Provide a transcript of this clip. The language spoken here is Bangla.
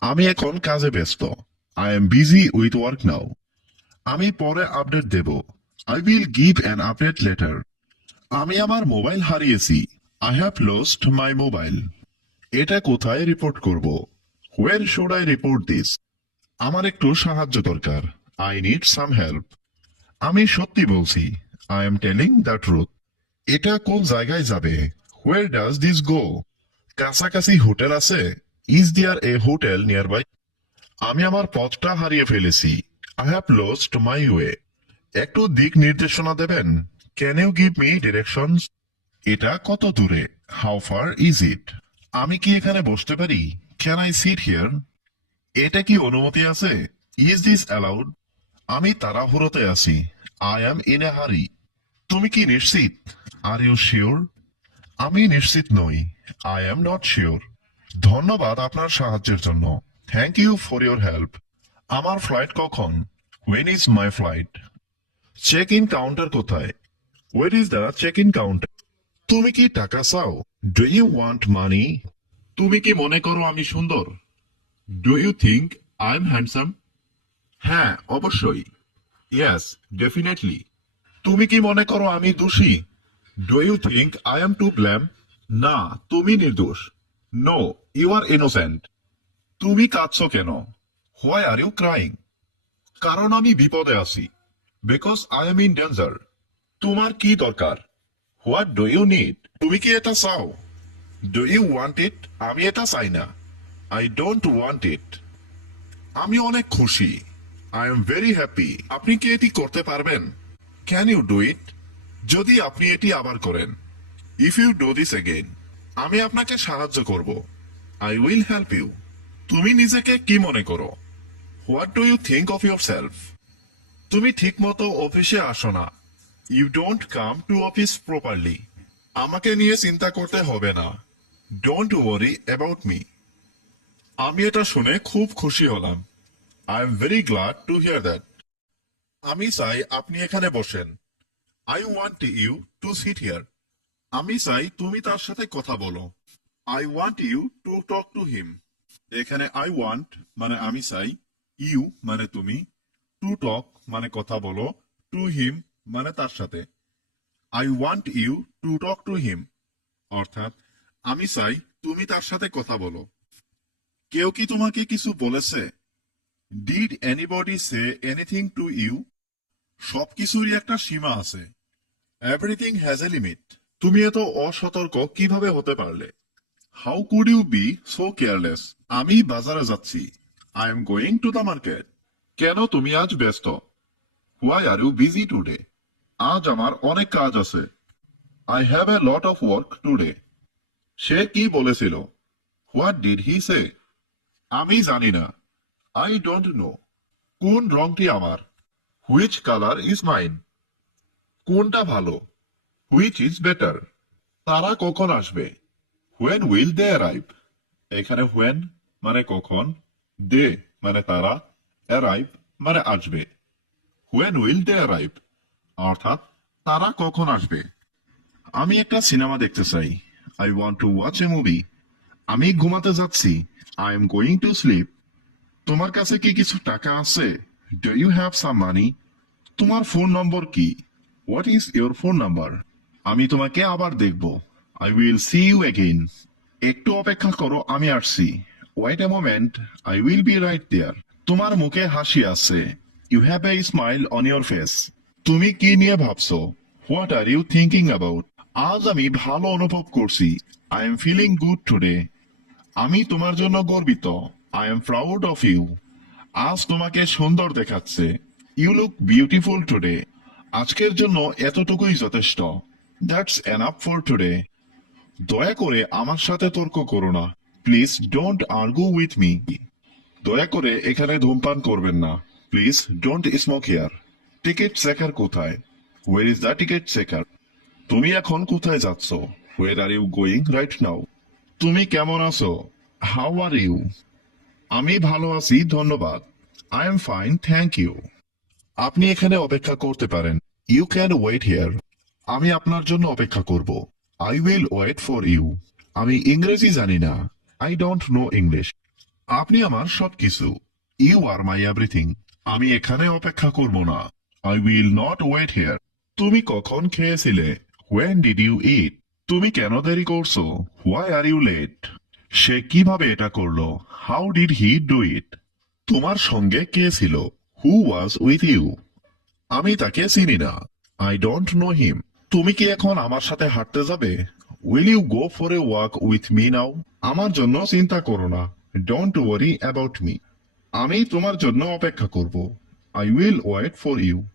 আমি এখন কাজে ব্যস্ত। I am busy with work now. আমি পরে আপডেট দেব। I will give an update later. আমি আমার মোবাইল হারিয়েছি। I have lost my mobile. এটা কোথায় রিপোর্ট করব? Where should I report this? আমার একটু সাহায্য দরকার। I need some help. আমি সত্যি বলছি। I am telling the truth. এটা কোন জায়গায় যাবে? Where does this go? কাছাকাছি হোটেল আছে? Is there a hotel near by? আমি আমার পথটা হারিয়ে ফেলেছি। I have lost my way. একটু দিক নির্দেশনা দেবেন? Can you give me directions? এটা কত দূরে? How far is it? আমি কি এখানে বসতে পারি? Can I sit here? এটা কি অনুমতি আছে? Is this allowed? আমি তাড়াহুড়োতে আছি। আই অ্যাম ইন এ হারি। তুমি কি নিশ্চিত? Are you sure? আমি নিশ্চিত নই। I am not sure. ধন্যবাদ আপনার সাহায্যের জন্য। Thank you for your help. আমার ফ্লাইট কখন? When is my flight? Check in counter কোথায়? Where is the check in counter? তুমি কি টাকা চাও? Do you want money? তুমি কি মনে করো আমি সুন্দর? Do you think I am handsome? হ্যাঁ, অবশ্যই। Yes, definitely. তুমি কি মনে করো আমি দোষী? Do you think I am to blame? না, তুমি নির্দোষ। No, you are innocent. তুমি কাঁদছো কেন? Why are you crying? কারণ আমি বিপদে আছি। Because I am in danger. তোমার কি দরকার? What do you need? তুমি কি এটা চাও? Do you want it? আমি এটা চাই না। I don't want it. আমি অনেক খুশি। I am very happy. আপনি কি এটি করতে পারবেন? Can you do it? যদি আপনি এটি আবার করেন। If you do this again. আমি আপনাকে সাহায্য করব। I will help you. তুমি নিজেকে কি মনে করো? What do you think of yourself? তুমি ঠিকমতো অফিসে আসো না। You don't come to office properly. আমাকে নিয়ে চিন্তা করতে হবে না। Don't worry about me. আমি এটা শুনে খুব খুশি হলাম। I am very glad to hear that. আমি চাই আপনি এখানে বসেন। I want you to sit here. আমি চাই তুমি তার সাথে কথা বলো। I want you to talk to him. এখানে আই ওয়ান্ট মানে আমি চাই, ইউ মানে তুমি, টু টক মানে কথা বলো, টু হিম মানে তার সাথে। I want you to talk to him অর্থাৎ আমি চাই তুমি তার সাথে কথা বলো। কেউ কি তোমাকে কিছু বলেছে? Did anybody say anything to you? সবকিছুরই একটা সীমা আছে। Everything has a limit. তুমি এত অসতর্ক কিভাবে হতে পারলে? How could you be so careless? আমি বাজারে যাচ্ছি। I am going to the market. কেন তুমি আজ ব্যস্ত? Why are you busy today? আজ আমার অনেক কাজ আছে। I have a lot of work today. সে কি বলেছিল? What did he say? আমি জানি না। I don't know. কোন রংটি আমার? Which colour is mine? কোনটা ভালো? Which is better? তারা কখন আসবে? When will they arrive? এখানে হোয়েন মানে কখন, দে মানে তারা, অ্যারাইভ মানে আসবে। হোয়েন উইল দে অ্যারাইভ অর্থাৎ তারা কখন আসবে। আমি একটা সিনেমা দেখতে চাই। I want to watch a movie. আমি ঘুমাতে যাচ্ছি। I am going to sleep. তোমার কাছে কি কিছু টাকা আছে? Do you have some money? তোমার ফোন নম্বর কি? What is your phone number? আমি তোমাকে আবার দেখব। I will see you again. একটু অপেক্ষা করো, আমি আসছি। Wait a moment, I will be right there. তোমার মুখে হাসি আছে। You have a smile on your face. তুমি কি নিয়ে ভাবছো? What are you thinking about? আজ আমি ভালো অনুভব করছি। I am feeling good today. আমি তোমার জন্য গর্বিত। I am proud of you. আজ তোমাকে সুন্দর দেখাচ্ছে। You look beautiful today. আজকের জন্য এতটুকুই যথেষ্ট। That's enough for today. দয়া করে আমার সাথে তর্ক করো না। Please don't argue with me. দয়া করে এখানে ধূমপান করবেন না। Please don't smoke here. Ticket checker কোথায়? Where is the ticket checker? তুমি এখন কোথায় যাচ্ছ? Where are you going right now? তুমি কেমন আছো? How are you? আমি ভালো আছি, ধন্যবাদ। I am fine, thank you. আপনি এখানে অপেক্ষা করতে পারেন। You can wait here. আমি আপনার জন্য অপেক্ষা করব। I will wait for you. আমি ইংরেজি জানি না। I don't know English. আপনি আমার সবকিছু। You are my everything. আমি এখানে অপেক্ষা করব না। I will not wait here. তুমি কখন খেয়েছিলে? When did you eat? তুমি কেন দেরি করছো? Why are you late? সে কিভাবে এটা করলো? How did he do it? তোমার সঙ্গে কে ছিল? Who was with you? আমি তাকে চিনি না। I don't know him. তুমি কি এখন আমার সাথে হাঁটতে যাবে? Will you go for a walk with me now? আমার জন্য চিন্তা করো না। Don't worry about me. আমি তোমার জন্য অপেক্ষা করব। I will wait for you.